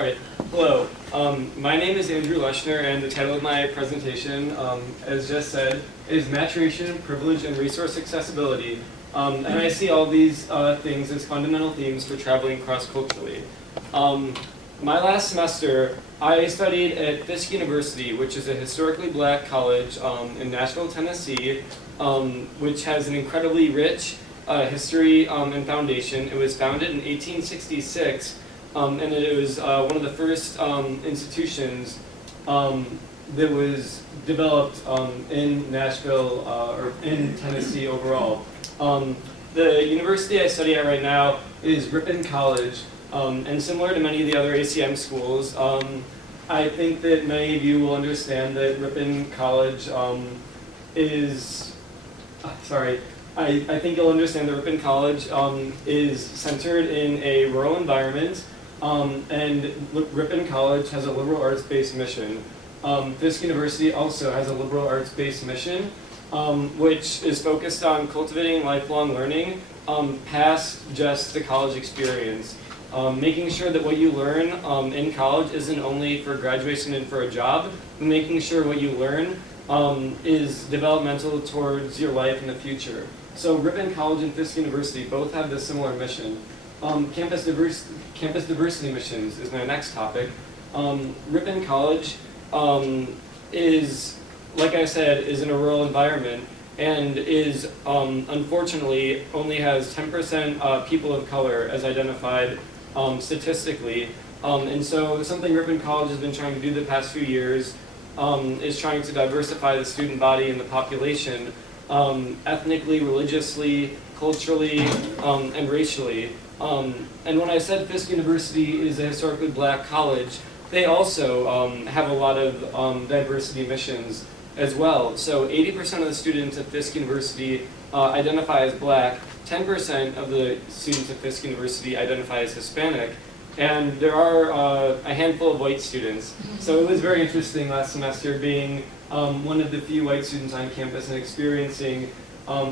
All right. Hello. My name is Andrew Leshner, and the title of my presentation, as just said, is Maturation, Privilege, and Resource Accessibility. And I see all these things as fundamental themes for traveling cross-culturally. My last semester, I studied at Fisk University, which is a historically black college in Nashville, Tennessee, which has an incredibly rich history and foundation. It was founded in 1866. And it was one of the first institutions that was developed in Nashville or in Tennessee overall. The university I study at right now is Ripon College, and similar to many of the other ACM schools, I think that many of you will understand that Ripon College I think you'll understand that Ripon College is centered in a rural environment. And Ripon College has a liberal arts-based mission. Fisk University also has a liberal arts-based mission, which is focused on cultivating lifelong learning past just the college experience. Making sure that what you learn in college isn't only for graduation and for a job, but making sure what you learn is developmental towards your life in the future. So Ripon College and Fisk University both have this similar mission. Campus diversity missions is my next topic. Ripon College is, like I said, is in a rural environment and is, unfortunately, only has 10% people of color as identified statistically. And so something Ripon College has been trying to do the past few years is trying to diversify the student body and the population ethnically, religiously, culturally, and racially. And when I said Fisk University is a historically black college, they also have a lot of diversity missions as well. So 80% of the students at Fisk University identify as black, 10% of the students at Fisk University identify as Hispanic, and there are a handful of white students. So it was very interesting last semester being one of the few white students on campus and experiencing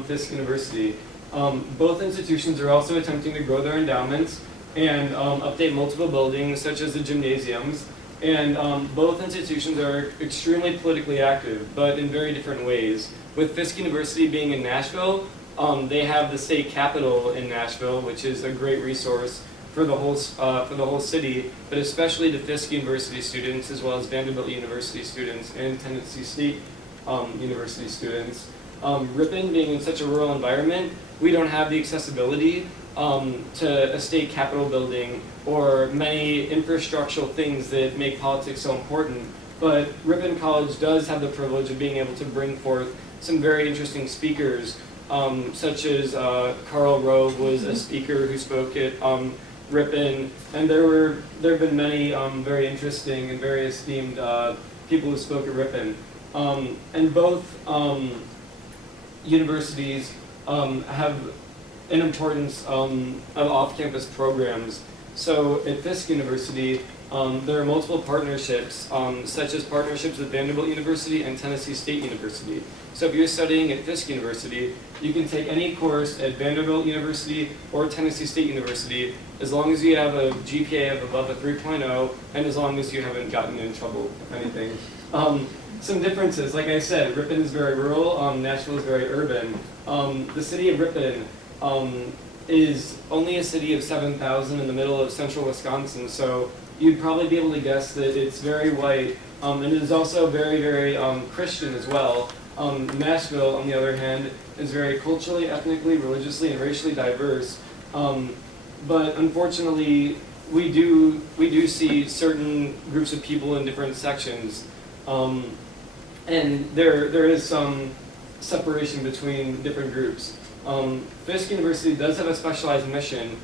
Fisk University. Both institutions are also attempting to grow their endowments and update multiple buildings, such as the gymnasiums. And both institutions are extremely politically active, but in very different ways. With Fisk University being in Nashville, they have the state capitol in Nashville, which is a great resource for the whole city, but especially to Fisk University students, as well as Vanderbilt University students and Tennessee State University students. Ripon being in such a rural environment, we don't have the accessibility to a state capitol building or many infrastructural things that make politics so important. But Ripon College does have the privilege of being able to bring forth some very interesting speakers, such as Carl Rove was a speaker who spoke at Ripon, and there have been many very interesting and very esteemed people who spoke at Ripon. And both universities have an importance of off-campus programs. So at Fisk University, there are multiple partnerships, such as partnerships with Vanderbilt University and Tennessee State University. So if you're studying at Fisk University, you can take any course at Vanderbilt University or Tennessee State University as long as you have a GPA of above a 3.0 and as long as you haven't gotten in trouble, if anything. Some differences, like I said, Ripon is very rural, Nashville is very urban. The city of Ripon is only a city of 7,000 in the middle of central Wisconsin, so you'd probably be able to guess that it's very white, and it is also very, very Christian as well. Nashville, on the other hand, is very culturally, ethnically, religiously, and racially diverse, but unfortunately, we do see certain groups of people in different sections. And there is some separation between different groups. Fisk University does have a specialized mission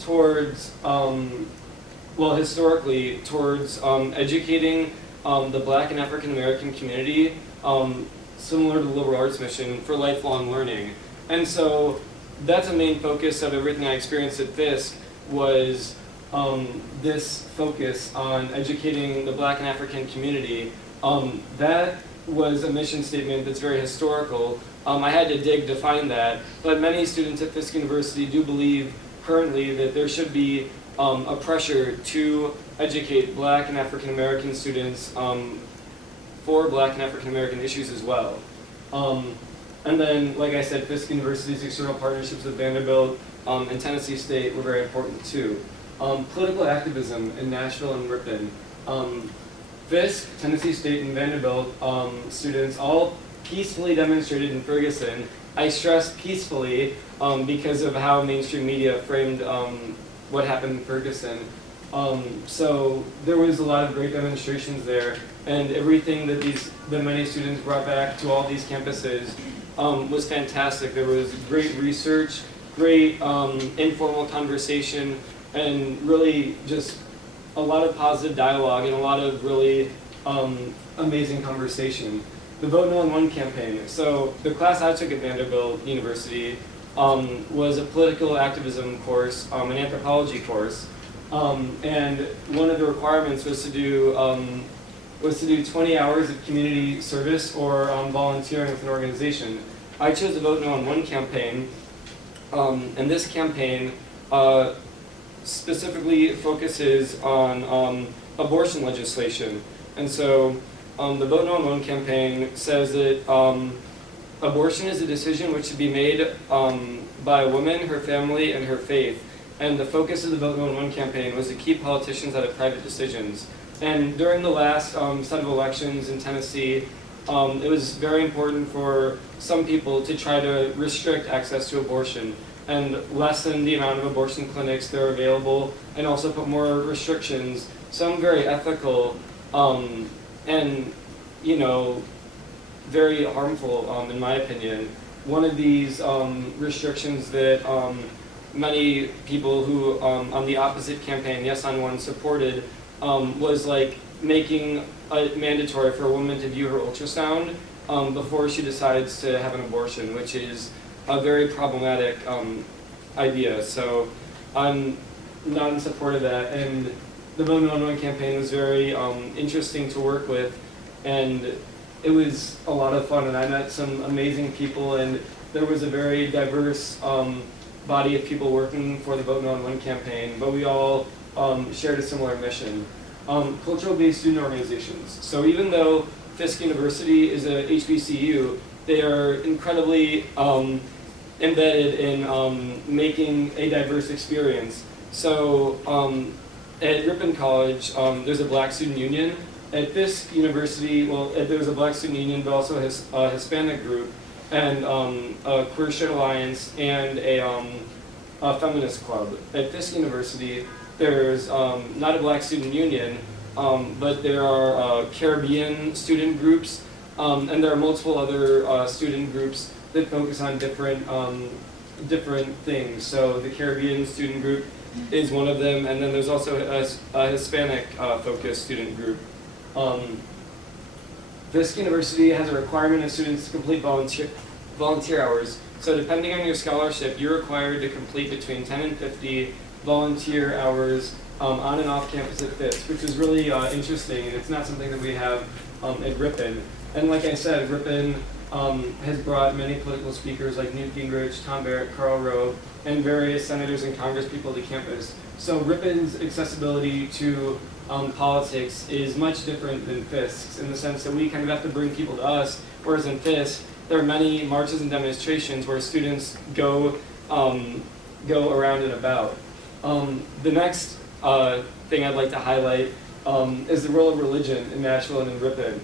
towards, historically, towards educating the Black and African American community, similar to the liberal arts mission, for lifelong learning. And so that's a main focus of everything I experienced at Fisk was this focus on educating the Black and African community. That was a mission statement that's very historical. I had to dig to find that, but many students at Fisk University do believe currently that there should be a pressure to educate Black and African American students for Black and African American issues as well. And then, like I said, Fisk University's external partnerships with Vanderbilt and Tennessee State were very important too. Political activism in Nashville and Ripon. Fisk, Tennessee State, and Vanderbilt students all peacefully demonstrated in Ferguson. I stress peacefully because of how mainstream media framed what happened in Ferguson. So there was a lot of great demonstrations there, and everything that the many students brought back to all these campuses was fantastic. There was great research, great informal conversation, and really just a lot of positive dialogue and a lot of really amazing conversation. The Vote No on One campaign. So the class I took at Vanderbilt University was a political activism course, an anthropology course, and one of the requirements was to do 20 hours of community service or volunteering with an organization. I chose the Vote No on One campaign, and this campaign specifically focuses on abortion legislation. And so the Vote No on One campaign says that abortion is a decision which should be made by a woman, her family, and her faith. And the focus of the Vote No on One campaign was to keep politicians out of private decisions. And during the last set of elections in Tennessee, it was very important for some people to try to restrict access to abortion and lessen the amount of abortion clinics that are available, and also put more restrictions, some very ethical and very harmful in my opinion. One of these restrictions that many people who on the opposite campaign, Yes on One, supported was like making it mandatory for a woman to view her ultrasound before she decides to have an abortion, which is a very problematic idea. So I'm not in support of that. And the Vote No on One campaign was very interesting to work with, and it was a lot of fun. And I met some amazing people, and there was a very diverse body of people working for the Vote No on One campaign, but we all shared a similar mission. Cultural-based student organizations. So even though Fisk University is a HBCU, they are incredibly embedded in making a diverse experience. So at Ripon College, there's a Black Student Union. At Fisk University, there's a Black Student Union, but also a Hispanic group, and a Queer Shared Alliance, and a feminist club. At Fisk University, there's not a Black Student Union, but there are Caribbean student groups, and there are multiple other student groups that focus on different things. So the Caribbean student group is one of them, and then there's also a Hispanic focused student group. Fisk University has a requirement of students to complete volunteer hours. So depending on your scholarship, you're required to complete between 10 and 50 volunteer hours on and off campus at Fisk, which is really interesting, and it's not something that we have at Ripon. And like I said, Ripon has brought many political speakers like Newt Gingrich, Tom Barrett, Karl Rove, and various senators and congresspeople to campus. So Ripon's accessibility to politics is much different than Fisk's, in the sense that we kind of have to bring people to us, whereas in Fisk, there are many marches and demonstrations where students go around and about. The next thing I'd like to highlight is the role of religion in Nashville and in Ripon.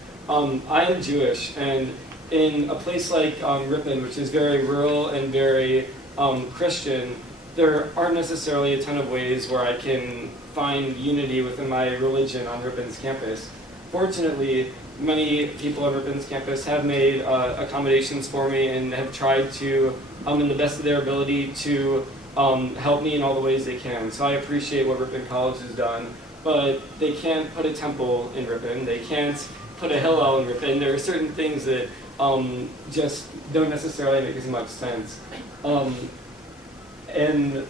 I am Jewish, and in a place like Ripon, which is very rural and very Christian, there aren't necessarily a ton of ways where I can find unity within my religion on Ripon's campus. Fortunately, many people on Ripon's campus have made accommodations for me and have tried to, in the best of their ability, to help me in all the ways they can. So I appreciate what Ripon College has done, but they can't put a temple in Ripon. They can't put a Hillel in Ripon. There are certain things that just don't necessarily make as much sense. In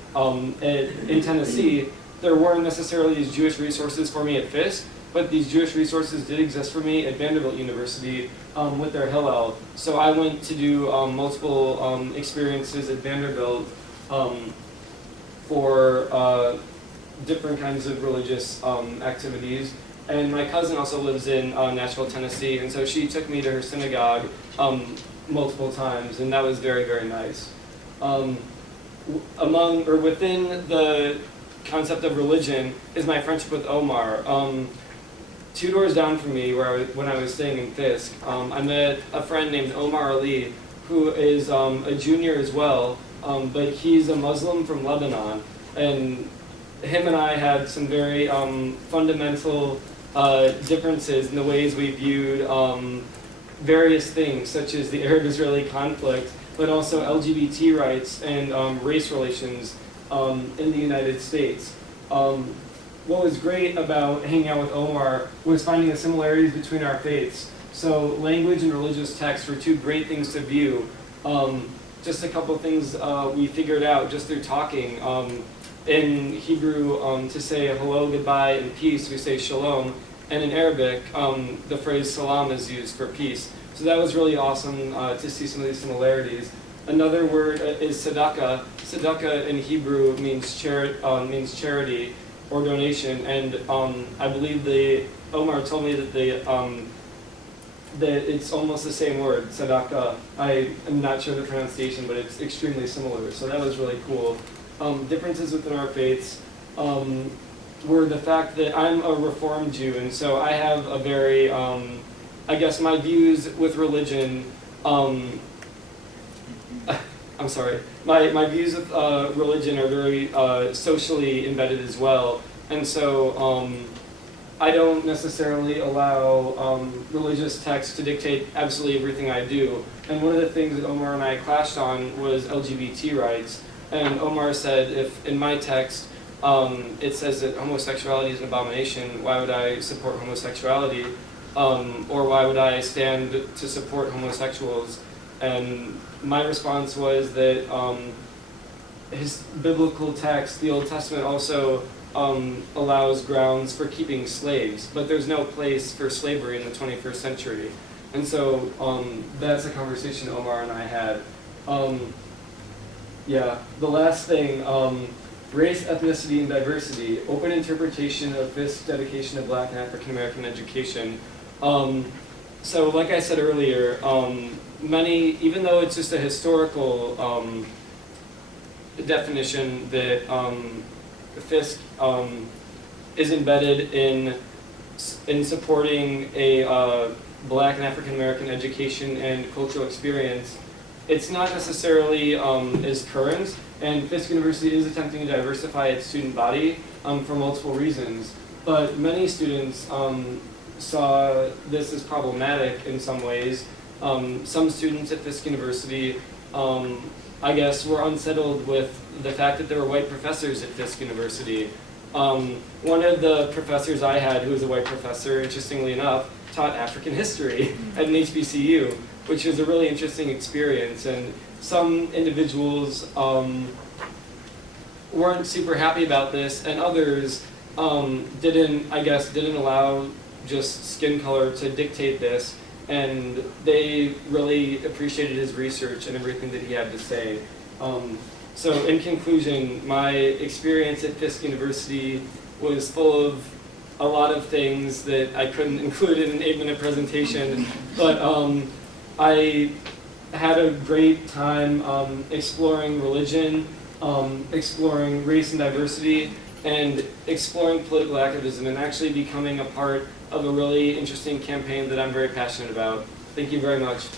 Tennessee, there weren't necessarily these Jewish resources for me at Fisk, but these Jewish resources did exist for me at Vanderbilt University with their Hillel. So I went to do multiple experiences at Vanderbilt for different kinds of religious activities. And my cousin also lives in Nashville, Tennessee, and so she took me to her synagogue multiple times, and that was very, very nice. Within the concept of religion is my friendship with Omar. 2 doors down from me, when I was staying in Fisk, I met a friend named Omar Ali, who is a junior as well, but he's a Muslim from Lebanon, and him and I had some very fundamental differences in the ways we viewed various things, such as the Arab-Israeli conflict, but also LGBT rights and race relations in the United States. What was great about hanging out with Omar was finding the similarities between our faiths. So language and religious texts were two great things to view. Just a couple things we figured out just through talking. In Hebrew, to say hello, goodbye, and peace, we say shalom. And in Arabic, the phrase salam is used for peace. So that was really awesome to see some of these similarities. Another word is tzedakah. Tzedakah in Hebrew means charity or donation, and I believe Omar told me that that it's almost the same word, tzedakah. I am not sure the pronunciation, but it's extremely similar. So that was really cool. Differences within our faiths were the fact that I'm a Reformed Jew, and so I have a very, I guess my views with religion, I'm sorry, my views of religion are very socially embedded as well, and so I don't necessarily allow religious texts to dictate absolutely everything I do. And one of the things that Omar and I clashed on was LGBT rights. And Omar said, if in my text it says that homosexuality is an abomination, why would I support homosexuality? Or why would I stand to support homosexuals? And my response was that his biblical text, the Old Testament, also allows grounds for keeping slaves, but there's no place for slavery in the 21st century. And so that's a conversation Omar and I had. Yeah, the last thing, race, ethnicity, and diversity, open interpretation of Fisk's dedication to Black and African American education. So like I said earlier, even though it's just a historical definition that Fisk is embedded in supporting a Black and African American education and cultural experience, it's not necessarily as current, and Fisk University is attempting to diversify its student body for multiple reasons. But many students saw this as problematic in some ways. Some students at Fisk University, I guess, were unsettled with the fact that there were white professors at Fisk University. One of the professors I had, who was a white professor, interestingly enough, taught African history at an HBCU, which was a really interesting experience. And some individuals weren't super happy about this, and others didn't allow just skin color to dictate this, and they really appreciated his research and everything that he had to say. So in conclusion, my experience at Fisk University was full of a lot of things that I couldn't include in an 8-minute presentation, but I had a great time exploring religion, exploring race and diversity, and exploring political activism, and actually becoming a part of a really interesting campaign that I'm very passionate about. Thank you very much.